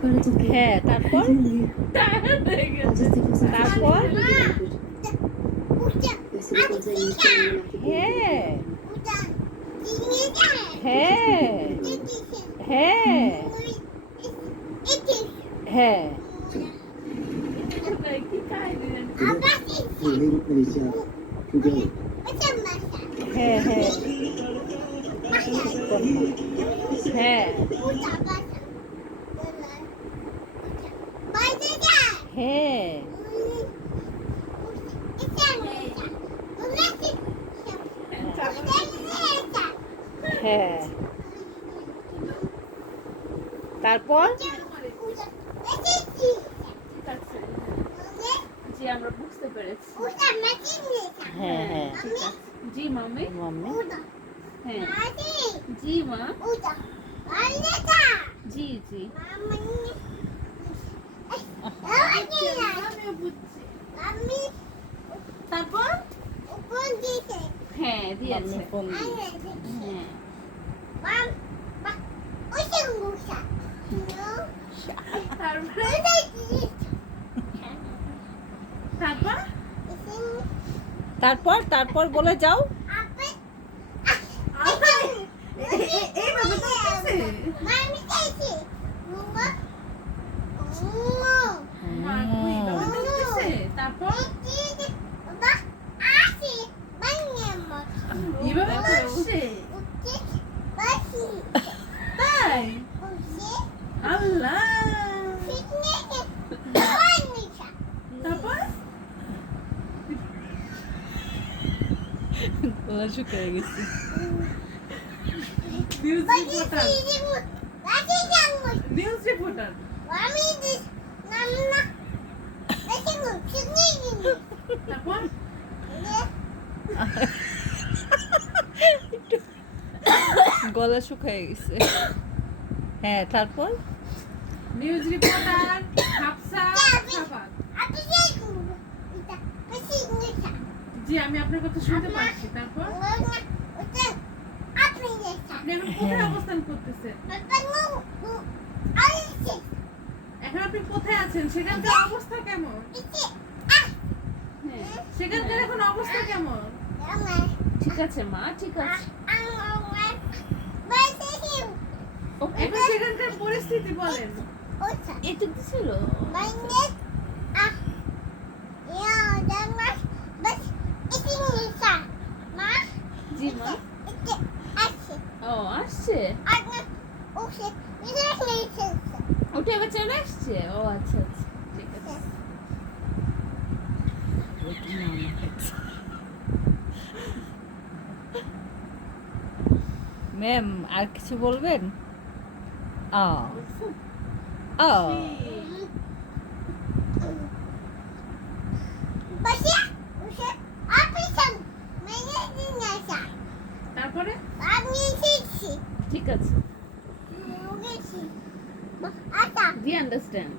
হ্যাঁ, তারপর তারপর হ্যাঁ হ্যাঁ হ্যাঁ হ্যাঁ হ্যাঁ হ্যাঁ হ্যাঁ হ্যাঁ হ্যাঁ তারপর জি আমরা বুঝতে পেরেছি। হ্যাঁ হ্যাঁ ঠিক আছে। জি মাম্মি মাম্মি হ্যাঁ জি মা জি জি আমিও বুঝছি। তারপর হ্যাঁ দিয়েছে মাম্মি ফোন হ্যাঁ তারপরে তারপর তারপর তারপর বলে যাও এইভাবে করতেছে তারপর এইভাবে করছে তাই আল্লাহ তারপর গলা শুকিয়ে গেছে নিউজ রিপোর্টার তারপর গলা শুকিয়ে গেছে হ্যাঁ তারপর নিউজ রিপোর্টার হাফসা সাফাত জি আমি আপনার কথা শুনতে পাচ্ছি তারপর আপনি এখন কোথায় অবস্থান করতেছেন এখন আপনি কোথায় আছেন সেখানকার অবস্থা কেমন হ্যাঁ সেখানকার এখন অবস্থা কেমন ঠিক আছে মা ঠিক আছে এখন সেখানকার পরিস্থিতি বলেন এটুক ছিল জি মা ও আসছে উঠে আবার চলে আসছে ও আচ্ছা আচ্ছা ঠিক আছে ম্যাম আর কিছু বলবেন ও ও তারপরে ঠিক আছে we understand